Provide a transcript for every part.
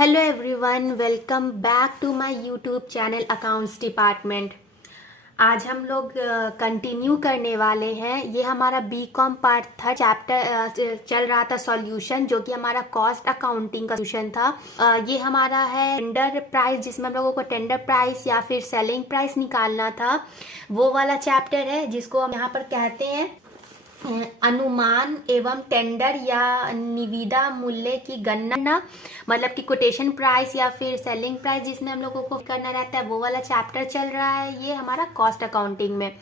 Hello everyone, welcome back to my YouTube channel accounts department. आज हम लोग continue करने वाले हैं। ये हमारा बीकॉम पार्ट था, चैप्टर चल रहा था सॉल्यूशन, जो कि हमारा कॉस्ट अकाउंटिंग का सॉल्यूशन था। ये हमारा है टेंडर प्राइस, जिसमें हम लोगों को टेंडर प्राइस या फिर सेलिंग प्राइस निकालना था। वो वाला चैप्टर है जिसको हम यहाँ पर कहते हैं अनुमान एवं टेंडर या निविदा मूल्य की गणना, मतलब कि कोटेशन प्राइस या फिर सेलिंग प्राइस जिसमें हम लोगों को करना रहता है, वो वाला चैप्टर चल रहा है ये हमारा कॉस्ट अकाउंटिंग में।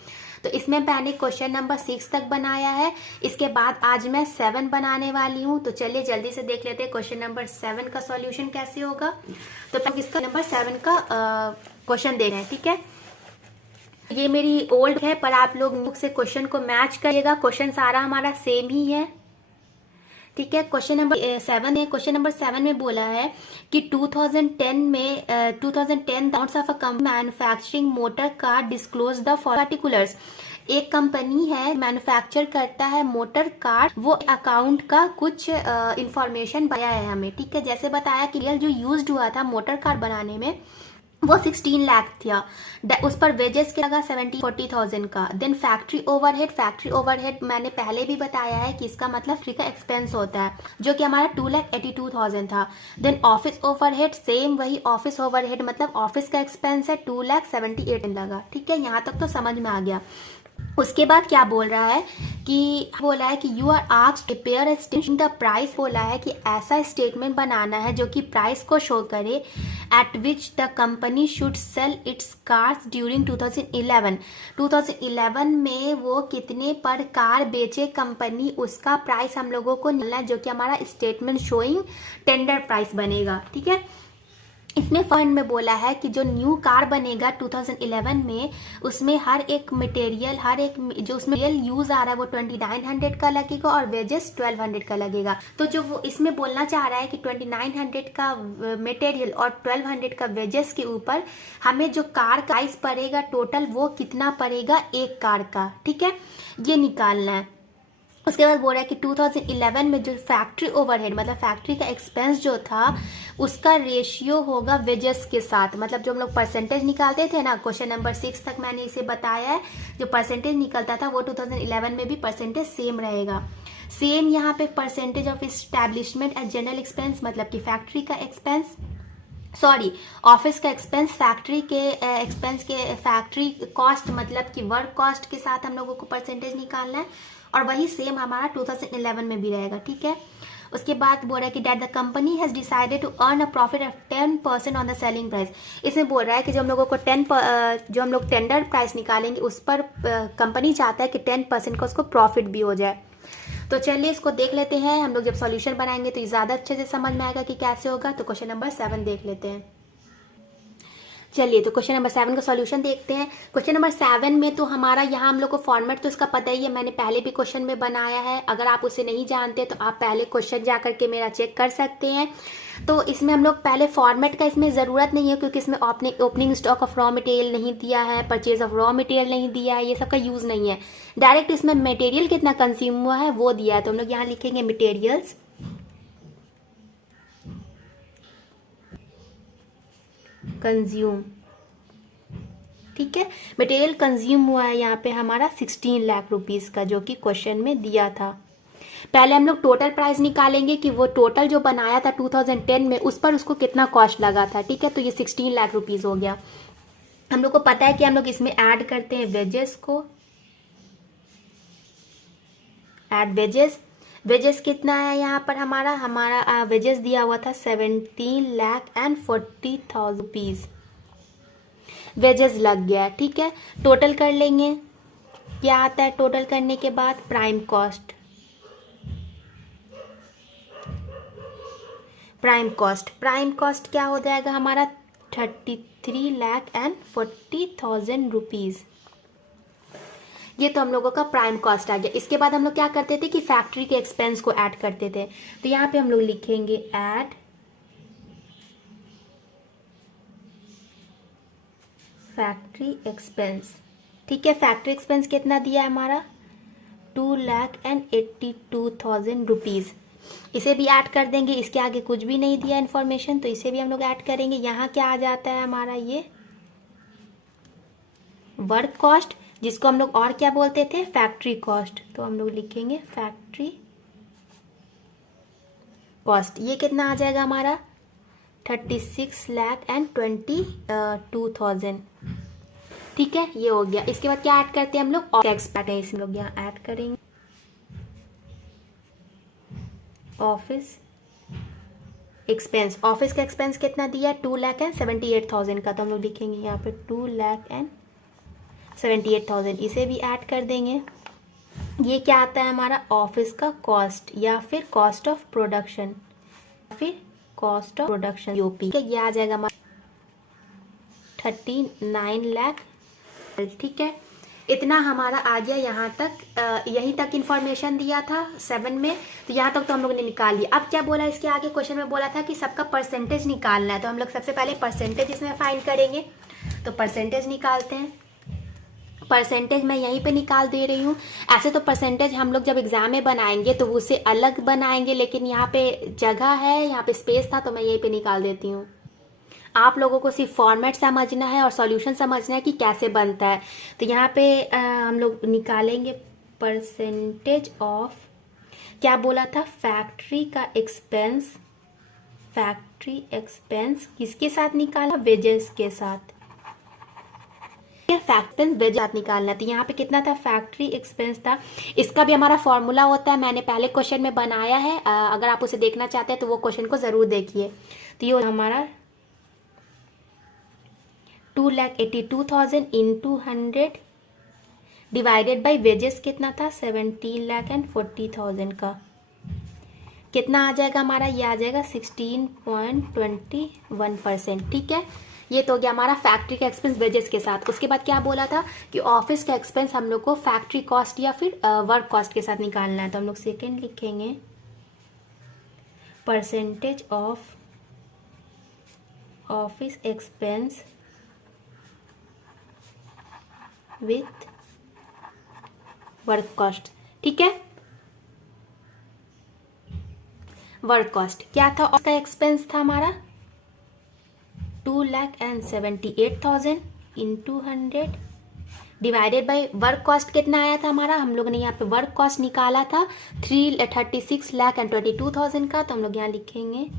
तो इसमें मैंने क्वेश्चन नंबर 6 तक बनाया है। इसके बाद आज मैं 7 बनाने वाली हूँ। तो चलिए जल्दी से देख लेते हैं क्वेश्चन नंबर 7 का सॉल्यूशन कैसे होगा। तो इसका नंबर 7 का क्वेश्चन दे रहे हैं, ठीक है। ये मेरी ओल्ड है, पर आप लोग बुक से क्वेश्चन को मैच करिएगा। क्वेश्चन सारा हमारा सेम ही है, ठीक है। क्वेश्चन नंबर 7 है। क्वेश्चन नंबर 7 में बोला है कि 2010 में 2010 accounts of a company manufacturing motor car disclose the particulars. एक कंपनी है, मैन्युफैक्चर करता है मोटर कार, वो अकाउंट का कुछ इंफॉर्मेशन बताया है हमें, ठीक है। जैसे बताया कि रियल जो यूज्ड हुआ था मोटर कार बनाने में वो 16 लाख था। उस पर वेजेस के लगा 40,000 का। देन फैक्ट्री ओवरहेड मैंने पहले भी बताया है कि इसका मतलब फ्री का एक्सपेंस होता है, जो कि हमारा 2,82,000 था। देन ऑफिस ओवरहेड, सेम वही ऑफिस ओवरहेड मतलब ऑफिस का एक्सपेंस है, 2,78,000 लगा, ठीक है। यहाँ तक तो समझ में आ गया। उसके बाद क्या बोल रहा है कि you are asked prepare statement the price. बोला है कि ऐसा स्टेटमेंट बनाना है जो कि प्राइस को शो करे eight which the company should sell it's cars during 2011। 2011 में वो कितने पर कार बेचे कंपनी, उसका प्राइस हम लोगों को निकालना है, जो कि हमारा स्टेटमेंट शोइंग टेंडर प्राइस बनेगा, ठीक है। इसमें फंड में बोला है कि जो न्यू कार बनेगा 2011 में, उसमें हर एक मटेरियल, हर एक जो उसमें यूज आ रहा है वो 2900 का लगेगा और वेजेस 1200 का लगेगा। तो जो वो इसमें बोलना चाह रहा है कि 2900 का मटेरियल और 1200 का वेजेस के ऊपर हमें जो कार का प्राइस पड़ेगा टोटल, वो कितना पड़ेगा एक कार का, ठीक है, ये निकालना है। उसके बाद बोल रहा है कि 2011 में जो फैक्ट्री ओवरहेड मतलब फैक्ट्री का एक्सपेंस जो था, उसका रेशियो होगा वेजेस के साथ। मतलब जो हम लोग परसेंटेज निकालते थे ना, क्वेश्चन नंबर 6 तक मैंने इसे बताया है, जो परसेंटेज निकलता था वो 2011 में भी परसेंटेज सेम रहेगा। सेम यहाँ पे percentage of establishment and general expense, मतलब कि फैक्ट्री का एक्सपेंस, सॉरी ऑफिस का एक्सपेंस, फैक्ट्री के एक्सपेंस के फैक्ट्री कॉस्ट मतलब कि वर्क कॉस्ट के साथ हम लोगों को परसेंटेज निकालना है, और वही सेम हमारा 2011 में भी रहेगा, ठीक है। उसके बाद बोल रहा है कि that the company has decided to earn a profit of 10% on the selling price. इसमें बोल रहा है कि जो हम लोगों को जो हम लोग टेंडर प्राइस निकालेंगे उस पर कंपनी चाहता है कि 10% का उसको प्रॉफिट भी हो जाए। तो चलिए इसको देख लेते हैं। हम लोग जब सॉल्यूशन बनाएंगे तो ज़्यादा अच्छे से समझ में आएगा कि कैसे होगा। तो क्वेश्चन नंबर 7 देख लेते हैं। चलिए तो क्वेश्चन नंबर 7 का सॉल्यूशन देखते हैं। क्वेश्चन नंबर 7 में तो हमारा यहाँ हम लोग को फॉर्मेट तो इसका पता ही है, मैंने पहले भी क्वेश्चन में बनाया है। अगर आप उसे नहीं जानते तो आप पहले क्वेश्चन जा करके मेरा चेक कर सकते हैं। तो इसमें हम लोग पहले फॉर्मेट का इसमें ज़रूरत नहीं है, क्योंकि इसमें opening stock of raw material नहीं दिया है, परचेज ऑफ रॉ मटेरियल नहीं दिया है, ये सब का यूज़ नहीं है। डायरेक्ट इसमें मटेरियल कितना कंज्यूम हुआ है वो दिया है। तो हम लोग यहाँ लिखेंगे मटेरियल्स, कंज्यूम, ठीक है। मटेरियल कंज्यूम हुआ है यहाँ पे हमारा 16 लाख रुपीस का, जो कि क्वेश्चन में दिया था। पहले हम लोग टोटल प्राइस निकालेंगे कि वो टोटल जो बनाया था 2010 में, उस पर उसको कितना कॉस्ट लगा था, ठीक है। तो ये 16 लाख रुपीस हो गया। हम लोग को पता है कि हम लोग इसमें ऐड करते हैं वेजेस को, ऐड वेजेस। वेजेस कितना है यहाँ पर हमारा वेजेस दिया हुआ था 17,40,000 रुपीज वेजेस लग गया, ठीक है। टोटल कर लेंगे, क्या आता है टोटल करने के बाद, प्राइम कॉस्ट। प्राइम कॉस्ट क्या हो जाएगा हमारा 33,40,000 रुपीज। ये तो हम लोगों का प्राइम कॉस्ट आ गया। इसके बाद हम लोग क्या करते थे कि फैक्ट्री के एक्सपेंस को ऐड करते थे। तो यहाँ पे हम लोग लिखेंगे ऐड फैक्ट्री एक्सपेंस, ठीक है। फैक्ट्री एक्सपेंस कितना दिया है हमारा 2,82,000 रुपीज, इसे भी ऐड कर देंगे। इसके आगे कुछ भी नहीं दिया इन्फॉर्मेशन, तो इसे भी हम लोग ऐड करेंगे। यहाँ क्या आ जाता है हमारा, ये वर्क कॉस्ट, जिसको हम लोग और क्या बोलते थे, फैक्ट्री कॉस्ट। तो हम लोग लिखेंगे फैक्ट्री कॉस्ट। ये कितना आ जाएगा हमारा, 36,22,000। ठीक है, ये हो गया। इसके बाद क्या ऐड करते हैं हम लोग, टैक्स पैट है, इसमें लोग यहाँ ऐड करेंगे ऑफिस एक्सपेंस। ऑफिस का एक्सपेंस कितना दिया है, 2,78,000 का। तो हम लोग लिखेंगे यहाँ पे 2,78,000। इसे भी ऐड कर देंगे। ये क्या आता है हमारा, ऑफिस का कॉस्ट या फिर कॉस्ट ऑफ प्रोडक्शन, फिर कॉस्ट ऑफ प्रोडक्शन यूपी। ये आ जाएगा हमारा 39 लाख। ठीक है, इतना हमारा आ गया यहाँ तक। यहीं तक इन्फॉर्मेशन दिया था 7 में, तो यहाँ तक तो हम लोग ने निकाल लिया। अब क्या बोला, इसके आगे क्वेश्चन में बोला था कि सबका परसेंटेज निकालना है। तो हम लोग सबसे पहले परसेंटेज इसमें फाइंड करेंगे। तो परसेंटेज निकालते हैं। परसेंटेज मैं यहीं पे निकाल दे रही हूँ। ऐसे तो परसेंटेज हम लोग जब एग्जाम में बनाएंगे तो उसे अलग बनाएंगे, लेकिन यहाँ पे जगह है, यहाँ पे स्पेस था, तो मैं यहीं पे निकाल देती हूँ। आप लोगों को सिर्फ फॉर्मेट समझना है और सॉल्यूशन समझना है कि कैसे बनता है। तो यहाँ पे हम लोग निकालेंगे परसेंटेज ऑफ, क्या बोला था, फैक्ट्री का एक्सपेंस। फैक्ट्री एक्सपेंस किसके साथ निकाला, वेजेस के साथ। फैक्ट्री वेज साथ निकालना। तो यहाँ पे कितना था, फैक्ट्री एक्सपेंस था। इसका भी हमारा फॉर्मूला होता है, मैंने पहले क्वेश्चन में बनाया है। अगर आप उसे देखना चाहते हैं तो वो क्वेश्चन को जरूर देखिए। तो ये हमारा 2,82,000 इंटू 100 डिवाइडेड बाई वेजेस कितना था, 17,40,000 का। कितना आ जाएगा हमारा, ये आ जाएगा 16.21%। ठीक है, ये तो हो गया हमारा फैक्ट्री का एक्सपेंस वेजेस के साथ। उसके बाद क्या बोला था कि ऑफिस का एक्सपेंस हम लोग को फैक्ट्री कॉस्ट या फिर वर्क कॉस्ट के साथ निकालना है। तो हम लोग सेकेंड लिखेंगे percentage of office expense with work cost. ठीक है, वर्क कॉस्ट क्या था, उसका एक्सपेंस था हमारा 2,78,000 into 100 divided by work cost कितना आया था हमारा, हम लोग ने यहाँ पे वर्क कॉस्ट निकाला था 36,22,000 का। तो हम लोग यहाँ लिखेंगे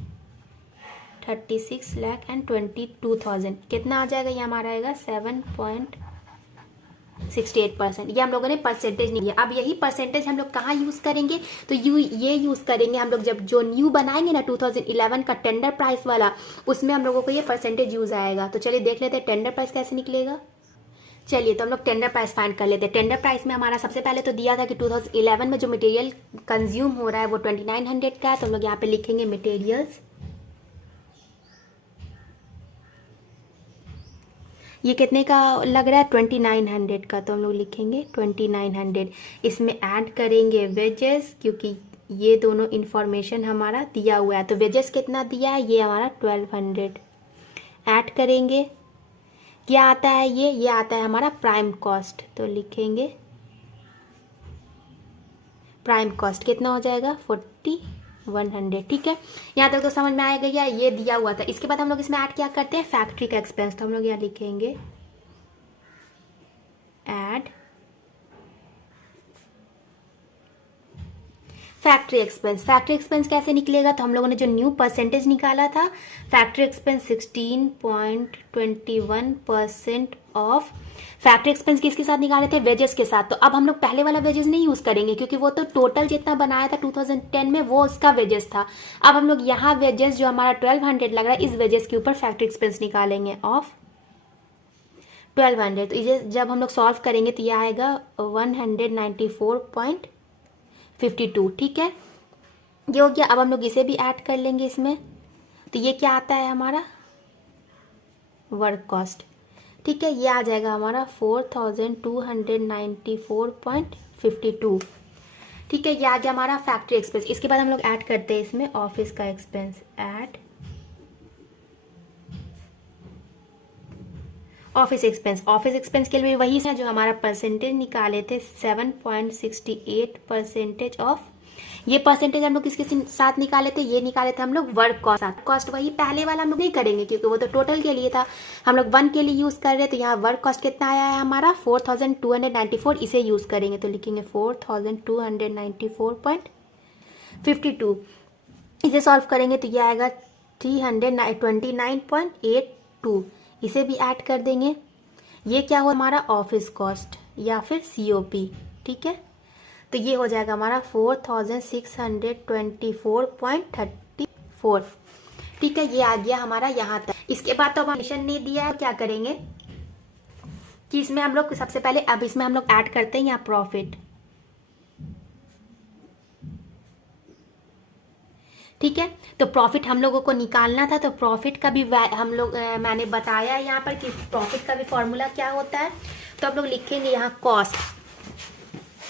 36,22,000। कितना आ जाएगा, ये हमारा आएगा 7.68%। ये हम लोगों ने परसेंटेज नहीं दिया। अब यही परसेंटेज हम लोग कहाँ यूज करेंगे, तो ये यूज करेंगे हम लोग जब जो न्यू बनाएंगे ना 2011 का टेंडर प्राइस वाला, उसमें हम लोगों को ये परसेंटेज यूज आएगा। तो चलिए देख लेते हैं टेंडर प्राइस कैसे निकलेगा। चलिए तो हम लोग टेंडर प्राइस फाइंड कर लेते हैं। टेंडर प्राइस में हमारा सबसे पहले तो दिया था कि 2011 में जो मटेरियल कंज्यूम हो रहा है वो 2900 का है। तो हम लोग यहाँ पे लिखेंगे मटेरियल्स, ये कितने का लग रहा है, 2900 का। तो हम लोग लिखेंगे 2900। इसमें ऐड करेंगे वेजेस, क्योंकि ये दोनों इन्फॉर्मेशन हमारा दिया हुआ है। तो वेजेस कितना दिया है, ये हमारा 1200 ऐड करेंगे। क्या आता है ये आता है हमारा प्राइम कॉस्ट। तो लिखेंगे प्राइम कॉस्ट कितना हो जाएगा, 4100। ठीक है, यहाँ तक तो समझ में आएगा, या ये दिया हुआ था। इसके बाद हम लोग इसमें ऐड क्या करते हैं, फैक्ट्री का एक्सपेंस। तो हम लोग यहाँ लिखेंगे add factory expense. Factory expense कैसे निकलेगा, तो हम लोगों ने जो न्यू परसेंटेज निकाला था factory expense 16.21% of. Factory expense किसके साथ निकाले थे, वेजेस के साथ। तो अब हम लोग पहले वाला वेजेस नहीं यूज करेंगे, क्योंकि वो तो टोटल जितना बनाया था 2010 में वो उसका वेजेस था। अब हम लोग यहाँ वेजेस जो हमारा 1200 लग रहा है, इस वेजेस के ऊपर फैक्ट्री एक्सपेंस निकालेंगे ऑफ 1200। तो ये जब हम लोग सॉल्व करेंगे तो ये आएगा 194.52। ठीक है, ये हो गया। अब हम लोग इसे भी ऐड कर लेंगे इसमें। तो ये क्या आता है हमारा, वर्क कॉस्ट। ठीक है, ये आ जाएगा हमारा 4294.52। ठीक है, ये आ गया हमारा फैक्ट्री एक्सपेंस। इसके बाद हम लोग ऐड करते हैं इसमें ऑफिस का expense. Add office expense. Office expense के लिए वही है जो हमारा परसेंटेज निकाले थे 7.68% ऑफ ये परसेंटेज हम लोग किसके साथ निकाले थे, ये निकाले थे हम लोग वर्क कॉस्ट साथ। कॉस्ट वही पहले वाला हम लोग नहीं करेंगे क्योंकि वो तो टोटल के लिए था, हम लोग 1 के लिए यूज़ कर रहे हैं। तो यहाँ वर्क कॉस्ट कितना आया है हमारा 4294, इसे यूज़ करेंगे तो लिखेंगे 4294.52। इसे सॉल्व करेंगे तो ये आएगा 329.82, इसे भी ऐड कर देंगे। ये क्या हो हमारा ऑफिस कॉस्ट या फिर COP, ठीक है। तो ये हो जाएगा हमारा 4624.34, ठीक है। ये आ गया हमारा यहाँ तक। इसके बाद तो अब मिशन नहीं दिया है, क्या करेंगे कि इसमें हम लोग सबसे पहले अब इसमें हम लोग ऐड करते हैं यहाँ प्रॉफिट, ठीक है। तो प्रॉफिट हम लोगों को निकालना था, तो प्रॉफिट का भी हम लोग मैंने बताया यहाँ पर कि प्रॉफिट का भी फॉर्मूला क्या होता है। तो आप लोग लिखेंगे यहाँ कॉस्ट,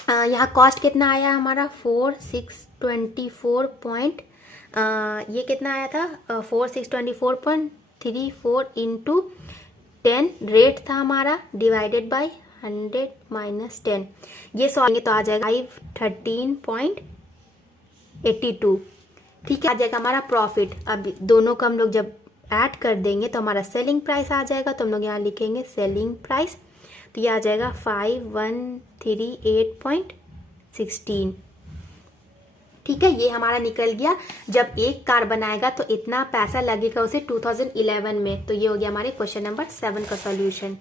यहाँ कॉस्ट कितना आया हमारा 4624 ये कितना आया था 4624.34 इंटू 10 रेट था हमारा डिवाइडेड बाय 100 माइनस 10। ये सॉल्व तो आ जाएगा 513.82, ठीक है। आ जाएगा हमारा प्रॉफिट। अब दोनों को हम लोग जब ऐड कर देंगे तो हमारा सेलिंग प्राइस आ जाएगा। तो हम लोग यहाँ लिखेंगे सेलिंग प्राइस, तो ये आ जाएगा 5138.16, ठीक है। ये हमारा निकल गया। जब एक कार बनाएगा तो इतना पैसा लगेगा उसे 2011 में। तो ये हो गया हमारे क्वेश्चन नंबर 7 का सॉल्यूशन।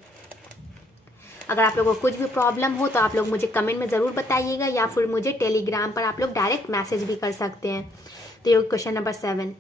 अगर आप लोगों को कुछ भी प्रॉब्लम हो तो आप लोग मुझे कमेंट में ज़रूर बताइएगा या फिर मुझे टेलीग्राम पर आप लोग डायरेक्ट मैसेज भी कर सकते हैं। तो ये क्वेश्चन नंबर 7।